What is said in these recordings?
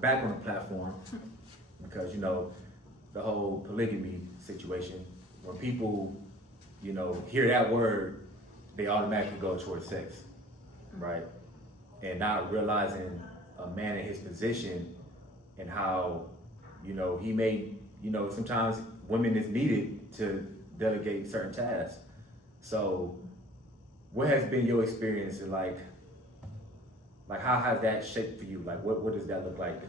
back on the platform because, you know, the whole polygamy situation, when people, you know, hear that word, they automatically go towards sex, right? And not realizing a man in his position and how, you know, he may, you know, sometimes women is needed to delegate certain tasks. So what has been your experience in like how has that shaped for you? Like what does that look like?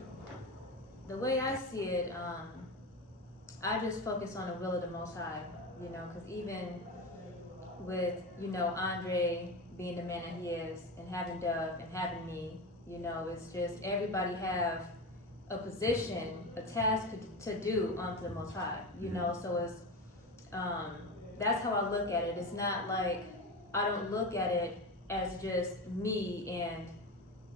The way I see it, I just focus on the will of the Most High, you know, because even with, you know, Andre being the man that he is, and having Dove and having me, you know, it's just everybody have a position, a task to do unto the Most High, you know, so it's, that's how I look at it. It's not like, I don't look at it as just me and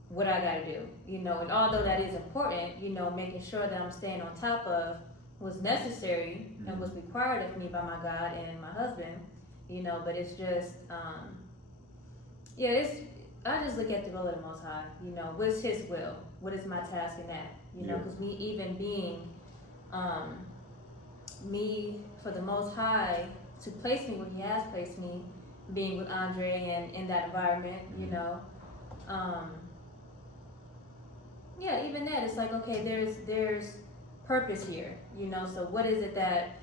what I gotta do, you know, and although that is important, you know, making sure that I'm staying on top of what's necessary and what's required of me by my God and my husband, you know, but it's just, I just look at the will of the Most High, you know, what's His will? What is my task in that? You know, because me even being, me for the Most High to place me where He has placed me, being with Andre and in that environment, you know, even that, it's like, okay, there's purpose here, you know, so what is it that,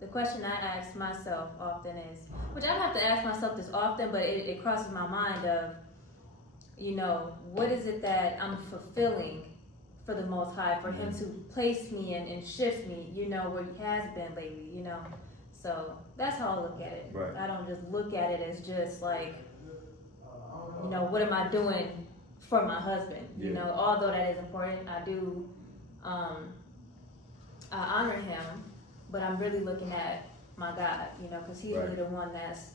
the question I ask myself often is, which I don't have to ask myself this often, but it crosses my mind of, you know, what is it that I'm fulfilling for the Most High, for Him to place me and shift me, you know, where He has been lately, you know. So that's how I look at it. Right. I don't just look at it as just like, you know, what am I doing for my husband? You know, although that is important, I do, I honor him, but I'm really looking at my God, you know, because He's really the one that's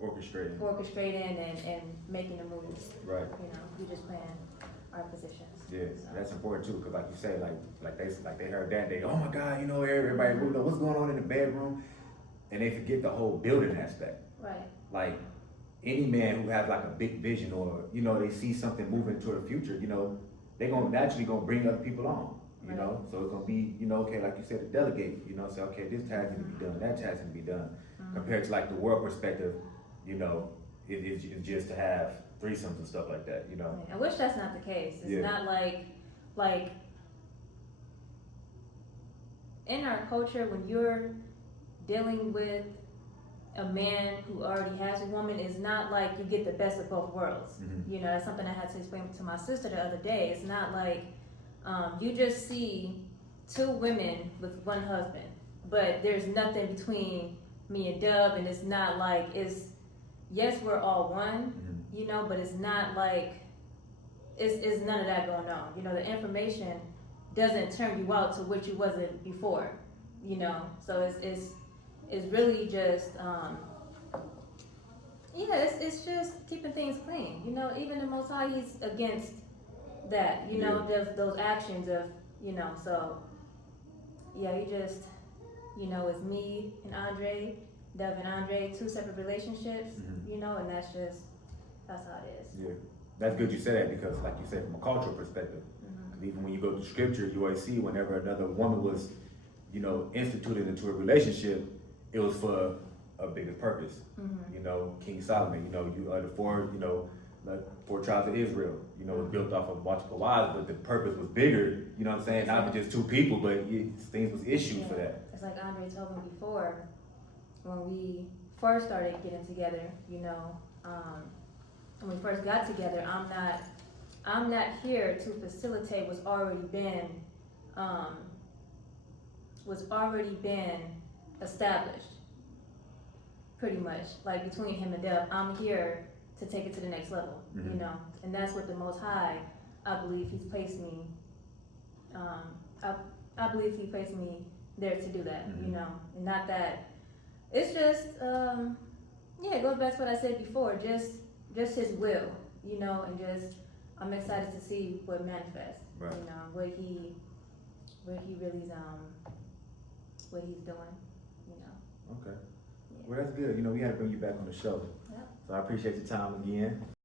orchestrating and making the moves. Right. You know, we just playing our positions. Yeah, so that's important too, because like you say, like they heard that, they, oh my God, you know, everybody moved up, what's going on in the bedroom, and they forget the whole building aspect. Right. Like any man who has like a big vision, or you know, they see something moving toward the future, you know, they naturally gonna bring other people on. You know, so it's gonna be, you know, okay, like you said, to delegate, you know, say, okay, this task can be done, that task can be done. Compared to like the world perspective, you know, it's just to have threesomes and stuff like that, you know. I wish that's not the case. It's not like in our culture, when you're dealing with a man who already has a woman, it's not like you get the best of both worlds. You know, that's something I had to explain to my sister the other day. It's not like you just see two women with one husband, but there's nothing between me and Dub, and it's not like yes, we're all one, you know, but it's not like it's none of that going on. You know, the information doesn't turn you out to what you wasn't before, you know. So it's really just it's just keeping things clean. You know, even the Most High, He's against that, you know, those actions of, you know, so you just, you know, it's me and Andre, Dove and Andre, two separate relationships, you know, and that's how it is. Yeah, that's good you said that, because like you said, from a cultural perspective, even when you go to scripture, you always see whenever another woman was, you know, instituted into a relationship, it was for a bigger purpose. You know, King Solomon, you know, you are the four, you know, like 4 tribes of Israel, you know, was built off of multiple wives, but the purpose was bigger, you know what I'm saying? Not just 2 people, but things was issued for that. It's like Andre told me before, when we first started getting together, you know, when we first got together, I'm not here to facilitate what's already been established, pretty much, like between him and Deb. I'm here to take it to the next level, you know, and that's what the Most High, I believe He's placed me, I believe He placed me there to do that, you know, and not that, it's just, it goes back to what I said before, just His will, you know, and just, I'm excited to see what manifests, you know, what He really's, what He's doing, you know. Okay. Well, that's good. You know, we had to bring you back on the show. So I appreciate your time again.